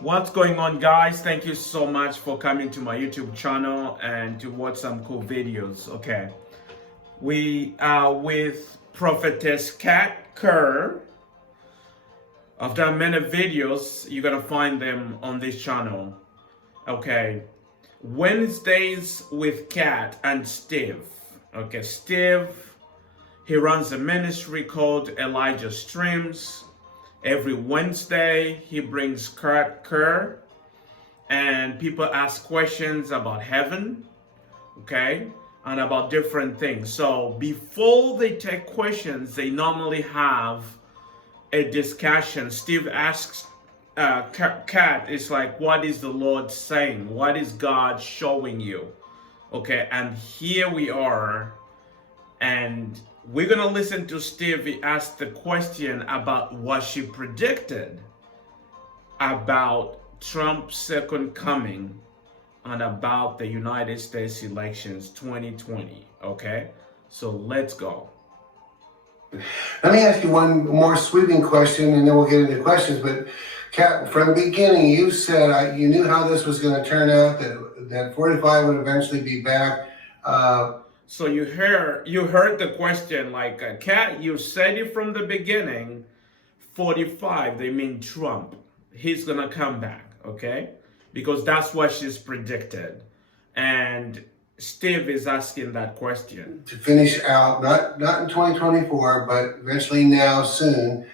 What's going on, guys? Thank you so much for coming to my YouTube channel and to watch some cool videos. Okay, we are with prophetess Kerr. I've done many videos. You're gonna find them on this channel. Okay, Wednesdays with Kat and Steve. Okay, Steve, he runs a ministry called Elijah Streams. Every Wednesday, he brings Kerr, and people ask questions about heaven, okay, and about different things. So before they take questions, they normally have a discussion. Steve asks Kat, it's like, what is the Lord saying? What is God showing you? Okay, and here we are, and we're going to listen to Steve. He asked the question about what she predicted about Trump's second coming and about the United States elections 2020. Okay, so let's go. Let me ask you one more sweeping question, and then we'll get into questions. But Kat, from the beginning, you said you knew how this was going to turn out, that 45 would eventually be back. So you heard the question, like, Kat, you said it from the beginning, 45, they mean Trump. He's gonna come back, okay? Because that's what she's predicted. And Steve is asking that question. To finish out, not in 2024, but eventually now, soon.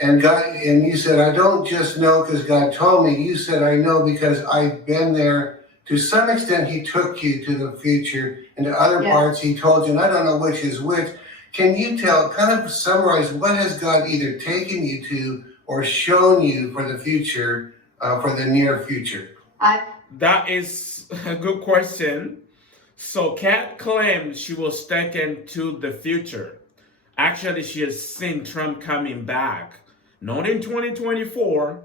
And God, and you said, I don't just know because God told me. You said, I know because I've been there. To some extent, he took you to the future, and to other parts he told you, and I don't know which is which. Can you kind of summarize, what has God either taken you to or shown you for the future, for the near future? That is a good question. So Kat claims she was taken to the future. Actually, she has seen Trump coming back, not in 2024,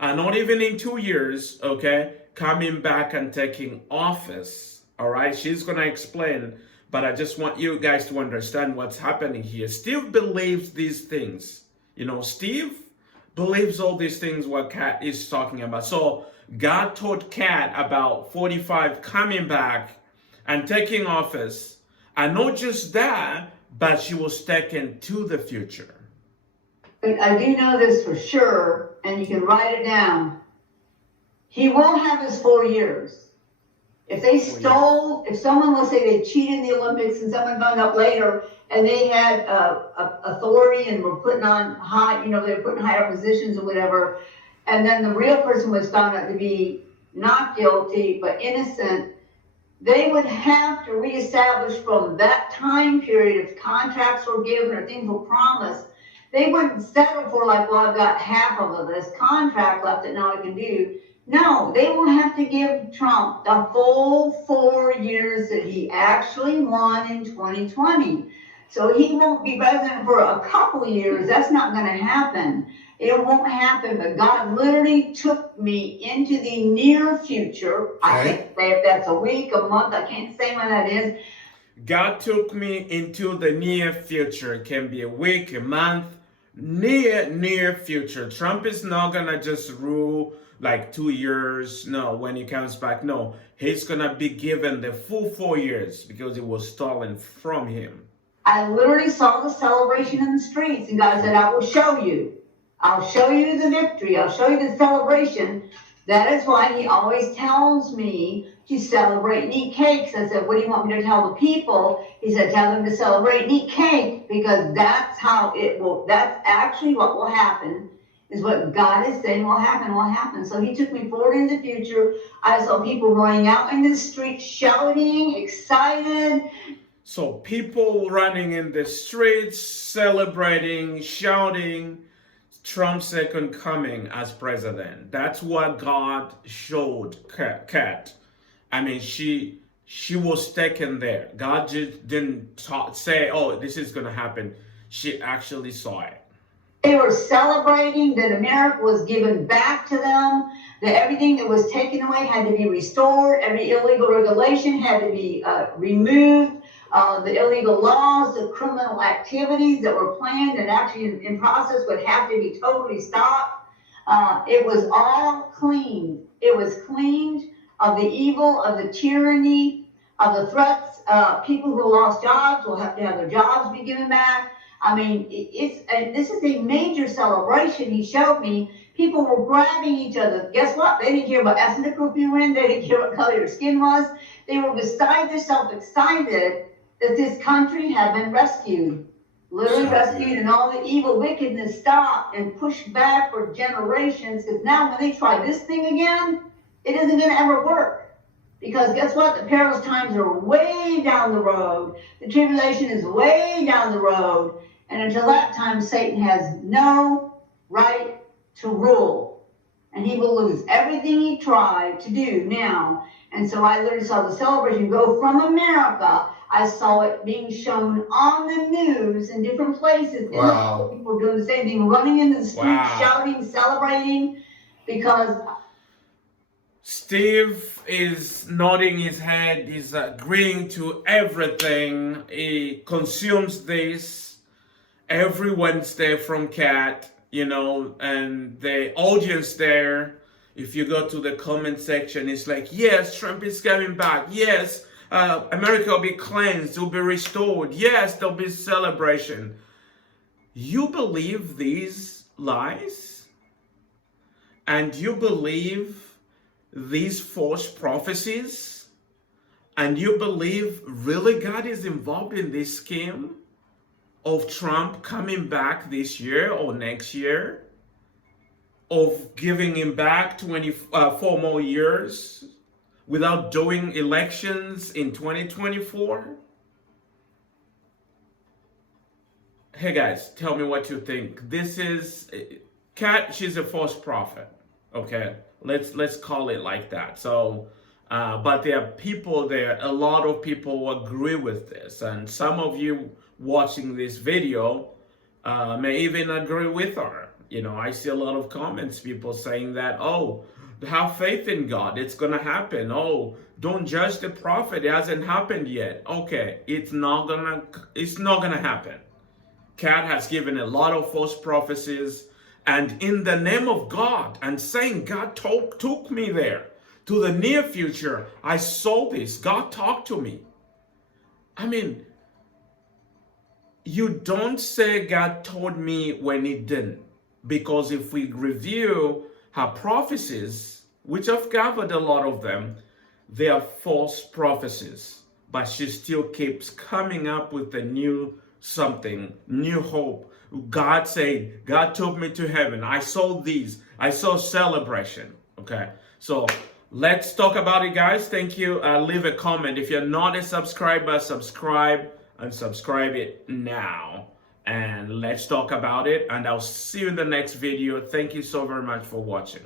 not even in 2 years, okay? Coming back and taking office. All right, she's gonna explain, but I just want you guys to understand what's happening here. Steve believes these things. Steve believes all these things what Kat is talking about. So God told Kat about 45 coming back and taking office, and not just that, but she was taken to the future. I do know this for sure, and you can write it down. He won't have his 4 years. If they stole, if someone, let's say they cheated in the Olympics and someone found out later and they had authority and were putting on high, they were putting higher positions or whatever, and then the real person was found out to be not guilty but innocent, they would have to reestablish from that time period if contracts were given or things were promised. They wouldn't settle for like, well, I've got half of this contract left that now I can do. No, they will have to give Trump the full 4 years that he actually won in 2020. So he won't be president for a couple of years. That's not going to happen. It won't happen. But God literally took me into the near future. Okay. I can't say if that's a week, a month. I can't say when that is. God took me into the near future. It can be a week, a month, near future. Trump is not going to just rule like 2 years. No, when he comes back, no, he's gonna be given the full 4 years because it was stolen from him. I literally saw the celebration in the streets, and God said, I will show you. I'll show you the victory. I'll show you the celebration. That is why he always tells me to celebrate and eat cakes. I said, what do you want me to tell the people? He said, tell them to celebrate and eat cake, because that's how it will, that's actually what will happen. Is what God is saying will happen. So he took me forward in the future. I saw people running out into the streets, shouting, excited. So people running in the streets, celebrating, shouting Trump's second coming as president. That's what God showed Kat. I mean, she was taken there. God just didn't say, oh, this is going to happen. She actually saw it. They were celebrating that America was given back to them, that everything that was taken away had to be restored, every illegal regulation had to be removed, the illegal laws, the criminal activities that were planned and actually in process would have to be totally stopped. It was all cleaned. It was cleaned of the evil, of the tyranny, of the threats. People who lost jobs will have to have their jobs be given back. I mean, this is a major celebration. He showed me people were grabbing each other. Guess what? They didn't care what ethnic group you were in. They didn't care what color your skin was. They were beside themselves excited that this country had been rescued. Literally rescued, and all the evil wickedness stopped and pushed back for generations. Because now when they try this thing again, it isn't going to ever work. Because guess what? The perilous times are way down the road. The tribulation is way down the road. And until that time, Satan has no right to rule. And he will lose everything he tried to do now. And so I literally saw the celebration go from America. I saw it being shown on the news in different places. Wow. People were doing the same thing, running into the streets, Wow. shouting, celebrating, because Steve is nodding his head. He's agreeing to everything. He consumes this every Wednesday from Cat, you know, and the audience there, if you go to the comment section, it's like, yes, Trump is coming back. Yes, America will be cleansed, will be restored. Yes, there'll be celebration. You believe these lies? And you believe these false prophecies? And you believe really God is involved in this scheme of Trump coming back this year or next year? Of giving him back 24 more years without doing elections in 2024? Hey guys, tell me what you think. This is Kat, she's a false prophet. Okay, let's call it like that. So but there are people there, a lot of people who agree with this, and some of you watching this video may even agree with her. You know, I see a lot of comments, people saying that, oh, have faith in God, it's gonna happen. Oh, don't judge the prophet, it hasn't happened yet. Okay, it's not gonna happen. Kat has given a lot of false prophecies, and in the name of God, and saying God took me there to the near future. I saw this, God talked to me. I mean, you don't say God told me when he didn't. Because if we review her prophecies, which I've covered a lot of them, they are false prophecies. But she still keeps coming up with a new something, new hope. God said, God took me to heaven. I saw these. I saw celebration. Okay, so let's talk about it, guys. Thank you. Leave a comment. If you're not a subscriber, subscribe, and subscribe it now. And let's talk about it, and I'll see you in the next video. Thank you so very much for watching.